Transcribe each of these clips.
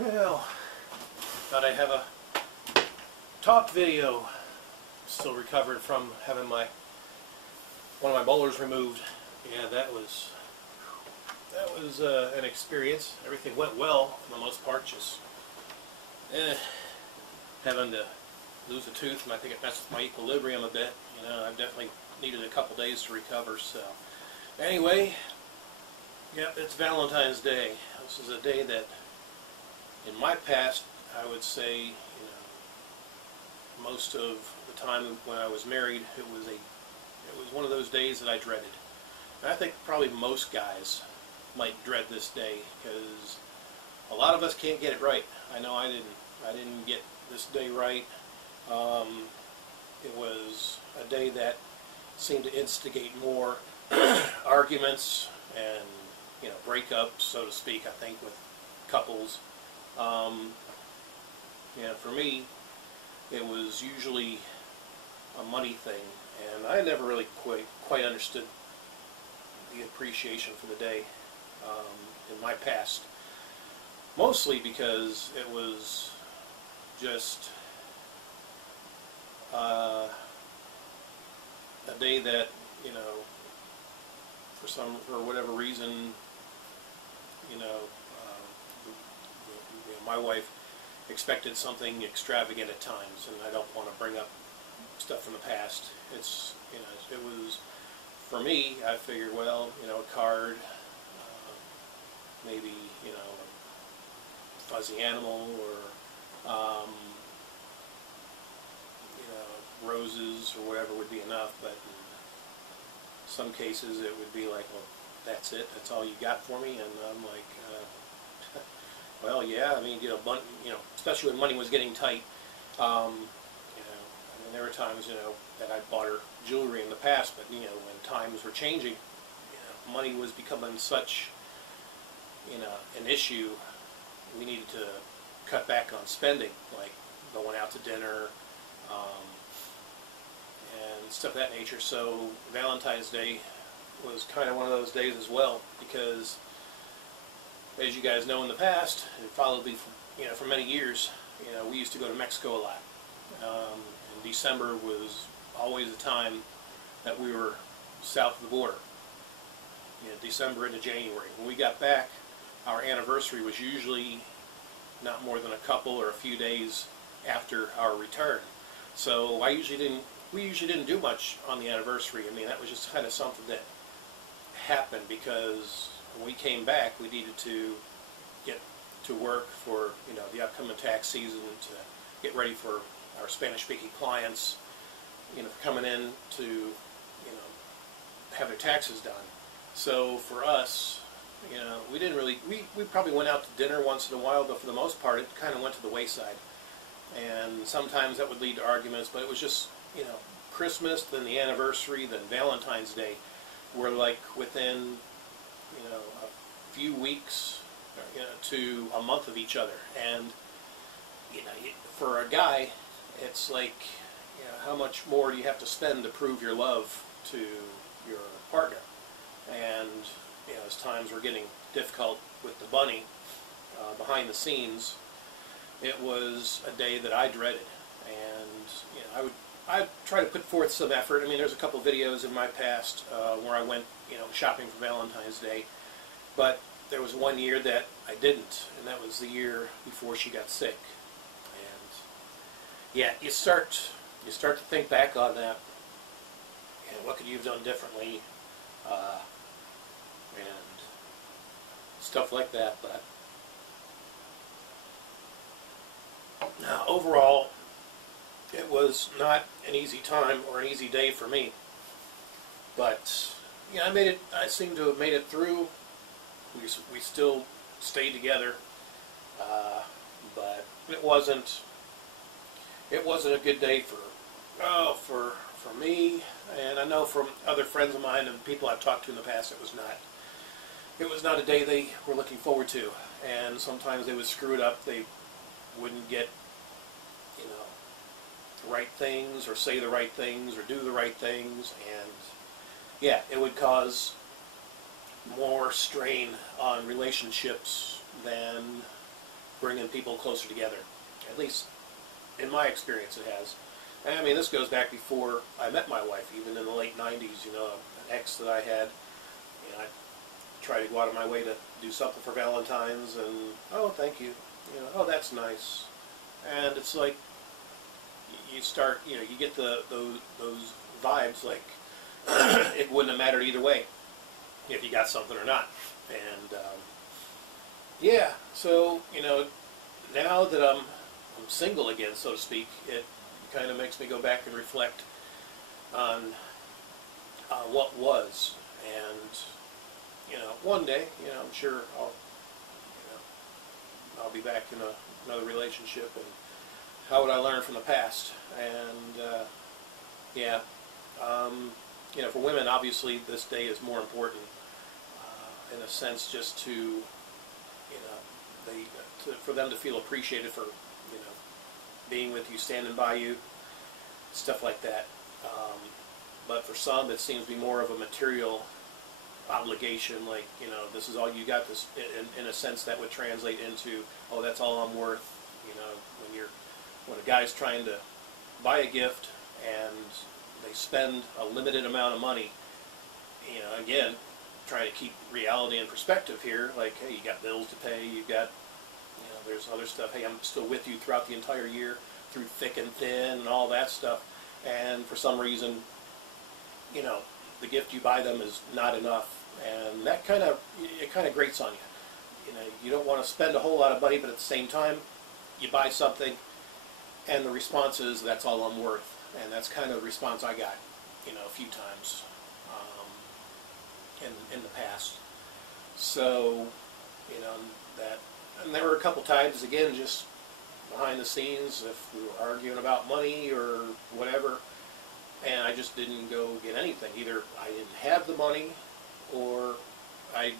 Well, thought I'd have a talk video. Still recovering from having one of my molars removed. Yeah, that was an experience. Everything went well for the most part. Just having to lose a tooth, and I think it messed with my equilibrium a bit. You know, I've definitely needed a couple days to recover. So anyway, yeah, it's Valentine's Day. This is a day that, in my past, I would say, you know, most of the time when I was married, it was one of those days that I dreaded. And I think probably most guys might dread this day because a lot of us can't get it right. I know I didn't get this day right. It was a day that seemed to instigate more arguments and, you know, breakups, so to speak, I think, with couples. Yeah, for me, it was usually a money thing, and I never really quite understood the appreciation for the day in my past. Mostly because it was just a day that, you know, for whatever reason, you know, my wife expected something extravagant at times, and I don't want to bring up stuff from the past. It's, you know, it was, for me, I figured, well, you know, a card, maybe, you know, a fuzzy animal, or you know, roses or whatever would be enough. But in some cases it would be like, well, that's it, that's all you got for me. And I'm like, well, yeah, I mean, you know, especially when money was getting tight. You know, I mean, there were times, you know, that I bought her jewelry in the past, but, you know, when times were changing, you know, money was becoming such, you know, an issue. We needed to cut back on spending, like going out to dinner, and stuff of that nature. So Valentine's Day was kind of one of those days as well, because, as you guys know, in the past, and probably for, you know, for many years, you know, we used to go to Mexico a lot. And December was always the time that we were south of the border. You know, December into January. When we got back, our anniversary was usually not more than a couple or a few days after our return. So we usually didn't do much on the anniversary. I mean, that was just kind of something that happened because when we came back, we needed to get to work for, you know, the upcoming tax season, to get ready for our Spanish-speaking clients, you know, coming in to, you know, have their taxes done. So for us, you know, we didn't really, we probably went out to dinner once in a while, but for the most part, it kind of went to the wayside. And sometimes that would lead to arguments, but it was just, you know, Christmas, then the anniversary, then Valentine's Day were like within, you know, a few weeks, you know, to a month of each other. And, you know, for a guy, it's like, you know, how much more do you have to spend to prove your love to your partner? And, you know, as times were getting difficult with the bunny behind the scenes, it was a day that I dreaded. And, you know, I'd try to put forth some effort. I mean, there's a couple videos in my past where I went, you know, shopping for Valentine's Day, but there was one year that I didn't, and that was the year before she got sick. And yeah, you start to think back on that, and what could you have done differently, and stuff like that. But now, overall, it was not an easy time or an easy day for me. But yeah, I seem to have made it through. We still stayed together, but it wasn't a good day for me, and I know from other friends of mine and people I've talked to in the past, it was not a day they were looking forward to. And sometimes they would screw it up. They wouldn't get, you know, the right things, or say the right things, or do the right things, and yeah, it would cause more strain on relationships than bringing people closer together. At least in my experience, it has. And I mean, this goes back before I met my wife, even in the late 90s. You know, an ex that I had, you know, I tried to go out of my way to do something for Valentine's, and oh, thank you. You know, oh, that's nice. And it's like you start, you know, you get those vibes like it wouldn't have mattered either way if you got something or not. And yeah, so you know, now that I'm single again, so to speak, it kind of makes me go back and reflect on what was. And you know, one day, you know, I'm sure I'll be back in another relationship, and how would I learn from the past? And yeah, you know, for women, obviously, this day is more important in a sense, just to, you know, for them to feel appreciated for, you know, being with you, standing by you, stuff like that. But for some, it seems to be more of a material obligation, like, you know, this is all you got. This, in a sense, that would translate into, oh, that's all I'm worth. You know, when a guy's trying to buy a gift and they spend a limited amount of money, you know, again, trying to keep reality in perspective here, like, hey, you got bills to pay, you got, you know, there's other stuff. Hey, I'm still with you throughout the entire year, through thick and thin and all that stuff. And for some reason, you know, the gift you buy them is not enough, and that kind of grates on you. You know, you don't want to spend a whole lot of money, but at the same time, you buy something, and the response is, that's all I'm worth. And that's kind of the response I got, you know, a few times in the past. So, you know, and there were a couple times, again, just behind the scenes, if we were arguing about money or whatever, and I just didn't go get anything. Either I didn't have the money, or it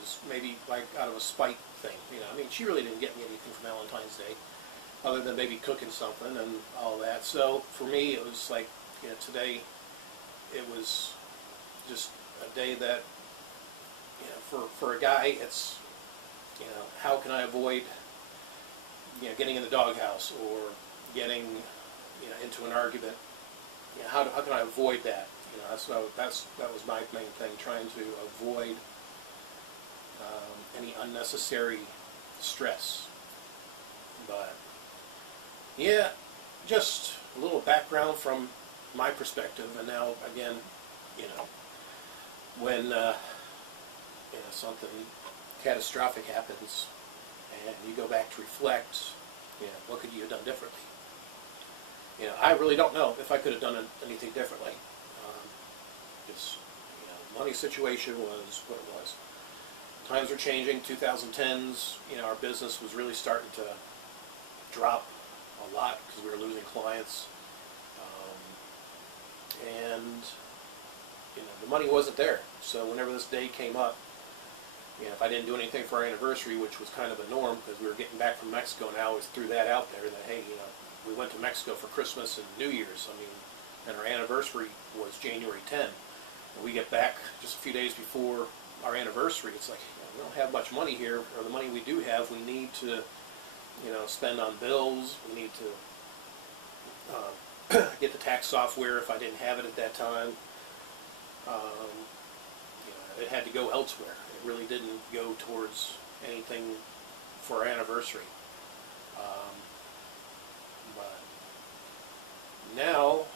was maybe like out of a spite thing. You know, I mean, she really didn't get me anything for Valentine's Day, other than maybe cooking something and all that. So for me, it was like, you know, today, it was just a day that, you know, for a guy, it's, you know, how can I avoid, you know, getting in the doghouse or getting, you know, into an argument? You know, how can I avoid that? You know, that was my main thing, trying to avoid any unnecessary stress. But yeah, just a little background from my perspective. And now, again, you know, when you know, something catastrophic happens, and you go back to reflect, you know, what could you have done differently? You know, I really don't know if I could have done anything differently. Just, you know, money situation was what it was. Times are changing. 2010s, you know, our business was really starting to drop a lot because we were losing clients, and you know, the money wasn't there. So whenever this day came up, you know, if I didn't do anything for our anniversary, which was kind of the norm because we were getting back from Mexico, and I always threw that out there that, hey, you know, we went to Mexico for Christmas and New Year's. I mean, and our anniversary was January 10. And we get back just a few days before our anniversary. It's like, you know, we don't have much money here, or the money we do have, we need to, you know, spend on bills. We need to get the tax software if I didn't have it at that time. You know, it had to go elsewhere. It really didn't go towards anything for our anniversary. But now,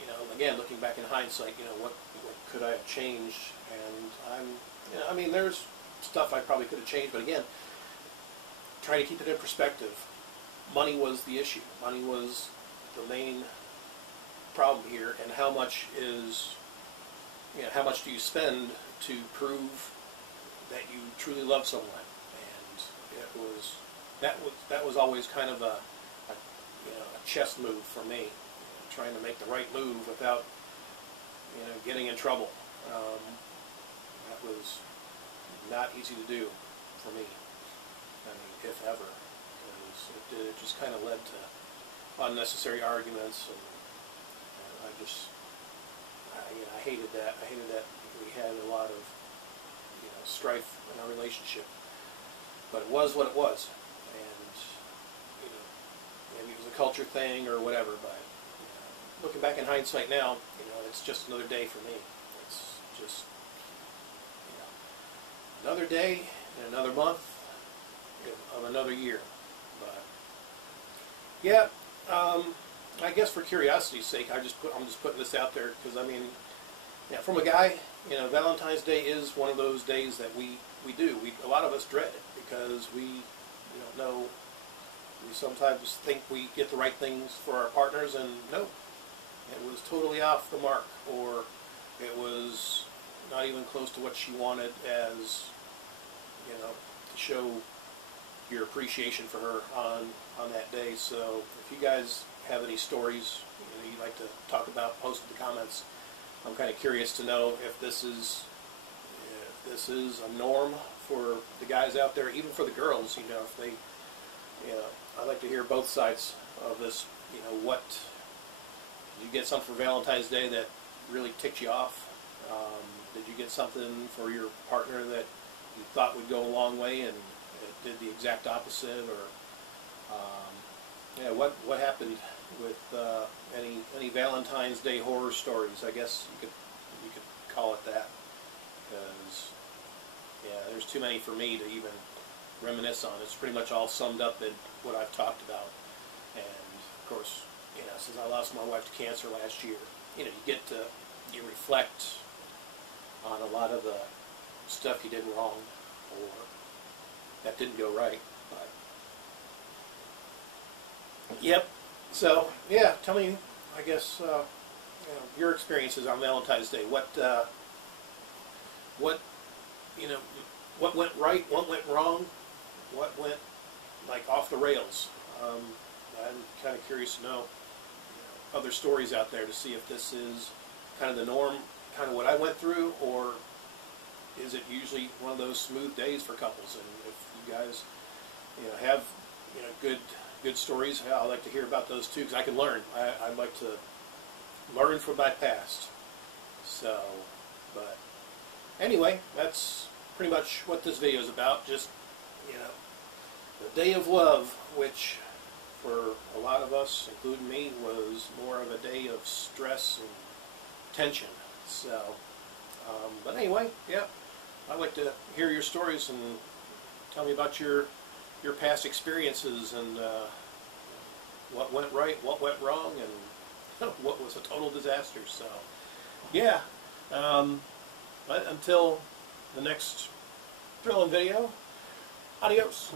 you know, again, looking back in hindsight, you know, what could I have changed? And you know, I mean, there's stuff I probably could have changed, but again, trying to keep it in perspective. Money was the issue. Money was the main problem here, and how much is, you know, how much do you spend to prove that you truly love someone? And it was that was always kind of a you know, a chess move for me, you know, trying to make the right move without, you know, getting in trouble. That was not easy to do for me. I mean, if ever, because it just kind of led to unnecessary arguments, and you know, I hated that. I hated that we had a lot of, you know, strife in our relationship. but it was what it was, and you know, maybe it was a culture thing or whatever. But looking back in hindsight now, it's just another day for me. It's just another day and another month of another year. But yeah, I guess for curiosity's sake, I'm just putting this out there because I mean, from a guy, Valentine's Day is one of those days that we do. A lot of us dread it because we don't know. We sometimes think we get the right things for our partners, and no, it was totally off the mark, or it was not even close to what she wanted as, to show your appreciation for her on that day. So if you guys have any stories you'd like to talk about, post in the comments. I'm kind of curious to know if this is a norm for the guys out there, even for the girls. If they, I'd like to hear both sides of this. What did you get something for Valentine's Day that really ticked you off? Did you get something for your partner that you thought would go a long way and it did the exact opposite? Or what happened with any Valentine's Day horror stories? I guess you could call it that, because there's too many for me to even reminisce on. It's pretty much all summed up in what I've talked about. And of course, since I lost my wife to cancer last year, you reflect on a lot of the stuff you did wrong or that didn't go right. But yep. So yeah, tell me, I guess, your experiences on Valentine's Day. What went right? What went wrong? What went off the rails? I'm kind of curious to know other stories out there to see if this is kind of the norm, kind of what I went through, or is it usually one of those smooth days for couples? And if you guys, have good stories, I'd like to hear about those too, because I can learn. I'd like to learn from my past. So, but anyway, that's pretty much what this video is about. Just the day of love, which for a lot of us, including me, was more of a day of stress and tension. So, but anyway, yeah, I'd like to hear your stories and tell me about your past experiences and what went right, what went wrong, and what was a total disaster. So, yeah, but until the next thrilling video, adios.